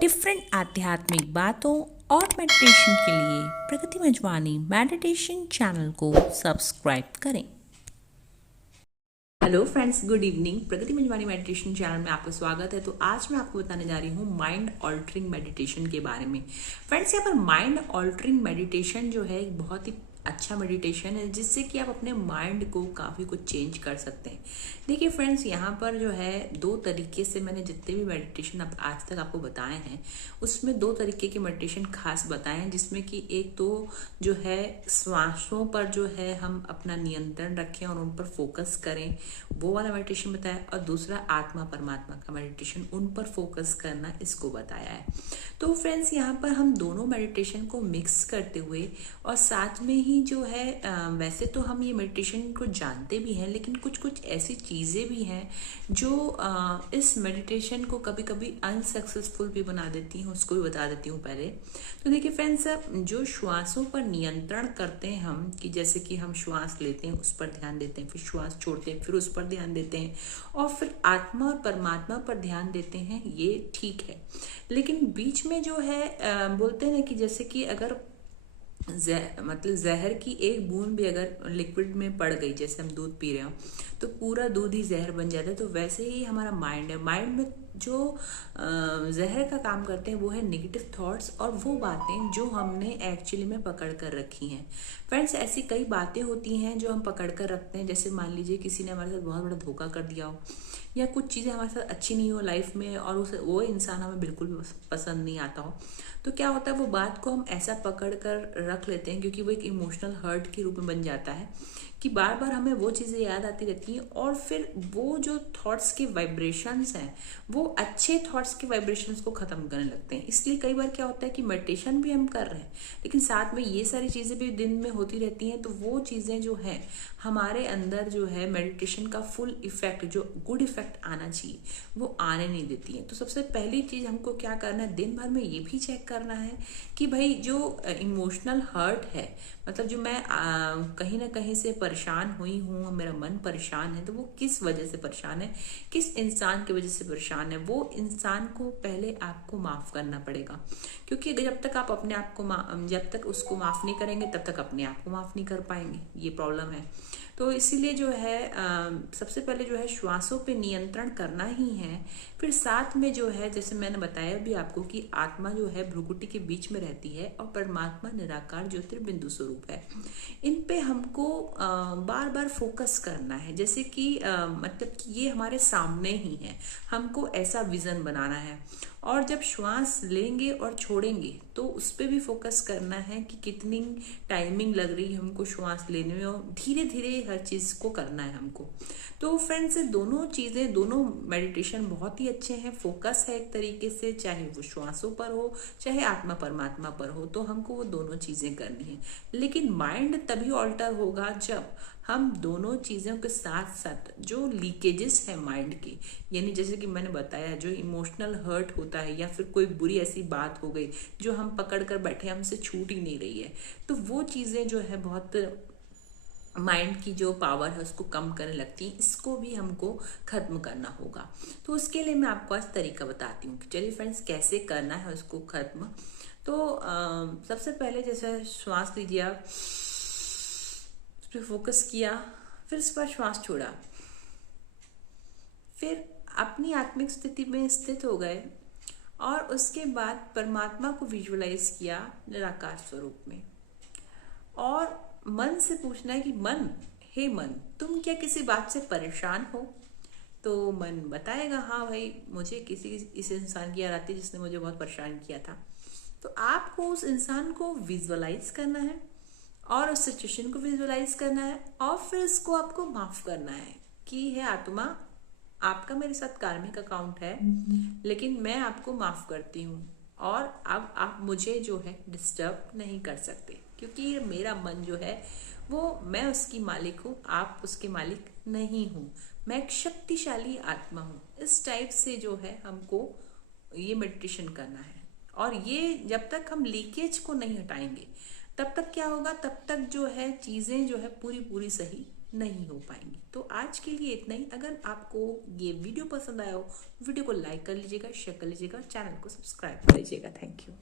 Different आध्यात्मिक बातों और मेडिटेशन के लिए प्रगति मंजवानी मेडिटेशन चैनल को सब्सक्राइब करें। Hello friends, good evening. Pragati Manjwani meditation channel में आपका स्वागत है। तो आज मैं आपको बताने जा रही हूँ माइंड ऑल्टरिंग मेडिटेशन के बारे में। फ्रेंड्स, यहाँ पर माइंड ऑल्टरिंग मेडिटेशन जो है एक बहुत ही अच्छा मेडिटेशन है जिससे कि आप अपने माइंड को काफ़ी कुछ चेंज कर सकते हैं। देखिए फ्रेंड्स, यहाँ पर जो है दो तरीके से मैंने जितने भी मेडिटेशन अब आज तक आपको बताए हैं उसमें दो तरीके के मेडिटेशन खास बताए हैं, जिसमें कि एक तो जो है श्वासों पर जो है हम अपना नियंत्रण रखें और उन पर फोकस करें, वो वाला मेडिटेशन बताया, और दूसरा आत्मा परमात्मा का मेडिटेशन, उन पर फोकस करना, इसको बताया है। तो फ्रेंड्स, यहाँ पर हम दोनों मेडिटेशन को मिक्स करते हुए और साथ में ही जो है वैसे तो हम ये मेडिटेशन को जानते भी हैं, लेकिन कुछ कुछ ऐसी चीज़ें भी हैं जो इस मेडिटेशन को कभी कभी अनसक्सेसफुल भी बना देती हैं, उसको भी बता देती हूँ पहले। तो देखिए फ्रेंड्स, जो श्वासों पर नियंत्रण करते हैं हम, कि जैसे कि हम श्वास लेते हैं उस पर ध्यान देते हैं, फिर श्वास छोड़ते हैं फिर उस पर ध्यान देते हैं, और फिर आत्मा और परमात्मा पर ध्यान देते हैं, ये ठीक है। लेकिन बीच में जो है बोलते हैं ना कि जैसे कि अगर मतलब जहर की एक बूंद भी अगर लिक्विड में पड़ गई, जैसे हम दूध पी रहे हो तो पूरा दूध ही जहर बन जाता है। तो वैसे ही हमारा माइंड है, माइंड में जो जहर का काम करते हैं वो है नेगेटिव थॉट्स और वो बातें जो हमने एक्चुअली में पकड़ कर रखी हैं। फ्रेंड्स, ऐसी कई बातें होती हैं जो हम पकड़ कर रखते हैं, जैसे मान लीजिए किसी ने हमारे साथ बहुत बड़ा धोखा कर दिया हो, या कुछ चीज़ें हमारे साथ अच्छी नहीं हो लाइफ में और उसे वो इंसान हमें बिल्कुल भी पसंद नहीं आता हो, तो क्या होता है वो बात को हम ऐसा पकड़ कर रख लेते हैं, क्योंकि वो एक इमोशनल हर्ट के रूप में बन जाता है कि बार बार हमें वो चीज़ें याद आती रहती हैं, और फिर वो जो थॉट्स के वाइब्रेशंस हैं वो अच्छे थॉट्स के वाइब्रेशंस को ख़त्म करने लगते हैं। इसलिए कई बार क्या होता है कि मेडिटेशन भी हम कर रहे हैं लेकिन साथ में ये सारी चीज़ें भी दिन में होती रहती हैं, तो वो चीज़ें जो हैं हमारे अंदर जो है मेडिटेशन का फुल इफेक्ट, जो गुड इफेक्ट आना चाहिए, वो आने नहीं देती हैं। तो सबसे पहली चीज़ हमको क्या करना है, दिन भर में ये भी चेक करना है कि भाई जो इमोशनल हर्ट है, मतलब जो मैं कहीं ना कहीं से परेशान हुई हूँ, मेरा मन परेशान है, तो वो किस वजह से परेशान है, किस इंसान की वजह से परेशान है, वो इंसान को पहले आपको माफ़ करना पड़ेगा। क्योंकि जब तक आप अपने आप को जब तक उसको माफ़ नहीं करेंगे तब तक अपने आप को माफ़ नहीं कर पाएंगे, ये प्रॉब्लम है। तो इसीलिए जो है सबसे पहले जो है श्वासों पे नियंत्रण करना ही है। फिर साथ में जो है जैसे मैंने बताया भी आपको कि आत्मा जो है भ्रुकुटी के बीच में रहती है और परमात्मा निराकार ज्योतिर्बिंदु स्वरूप है। इन पे हमको बार बार फोकस करना है, जैसे कि मतलब कि ये हमारे सामने ही है, हमको ऐसा विजन बनाना है। और जब श्वास लेंगे और छोड़ेंगे तो उस पर भी फोकस करना है कि कितनी टाइमिंग लग रही है हमको श्वास लेने में, और धीरे धीरे हर चीज़ को करना है हमको। तो फ्रेंड्स, दोनों चीज़ें, दोनों मेडिटेशन बहुत ही अच्छे हैं। फोकस है एक तरीके से, चाहे वो श्वासों पर हो चाहे आत्मा परमात्मा पर हो, तो हमको वो दोनों चीज़ें करनी है। लेकिन माइंड तभी ऑल्टर होगा जब हम दोनों चीज़ों के साथ साथ जो लीकेजेस है माइंड के, यानी जैसे कि मैंने बताया जो इमोशनल हर्ट होता है, या फिर कोई बुरी ऐसी बात हो गई जो हम पकड़ कर बैठे, हमसे छूट ही नहीं रही है, तो वो चीज़ें जो है बहुत माइंड की जो पावर है उसको कम करने लगती है। इसको भी हमको खत्म करना होगा। तो उसके लिए मैं आपको आज तरीका बताती हूँ कि चलिए फ्रेंड्स, कैसे करना है उसको खत्म। तो सबसे पहले जैसे श्वास लीजिए आप, उस पर फोकस किया, फिर इस पर श्वास छोड़ा, फिर अपनी आत्मिक स्थिति में स्थित हो गए, और उसके बाद परमात्मा को विजुअलाइज किया निराकार स्वरूप में, और मन से पूछना है कि मन, हे मन, तुम क्या किसी बात से परेशान हो? तो मन बताएगा, हाँ भाई, मुझे किसी इस इंसान की याद आती है जिसने मुझे बहुत परेशान किया था। तो आपको उस इंसान को विजुअलाइज करना है और उस सिचुएशन को विजुअलाइज करना है, और फिर उसको आपको माफ करना है कि हे आत्मा, आपका मेरे साथ कार्मिक अकाउंट है, लेकिन मैं आपको माफ करती हूँ, और अब आप मुझे जो है डिस्टर्ब नहीं कर सकते, क्योंकि ये मेरा मन जो है वो, मैं उसकी मालिक हूँ, आप उसके मालिक नहीं हूँ, मैं एक शक्तिशाली आत्मा हूँ। इस टाइप से जो है हमको ये मेडिटेशन करना है। और ये जब तक हम लीकेज को नहीं हटाएंगे तब तक क्या होगा, तब तक जो है चीज़ें जो है पूरी पूरी सही नहीं हो पाएंगी। तो आज के लिए इतना ही। अगर आपको ये वीडियो पसंद आया हो, वीडियो को लाइक कर लीजिएगा, शेयर कर लीजिएगा, चैनल को सब्सक्राइब कर लीजिएगा। Thank you.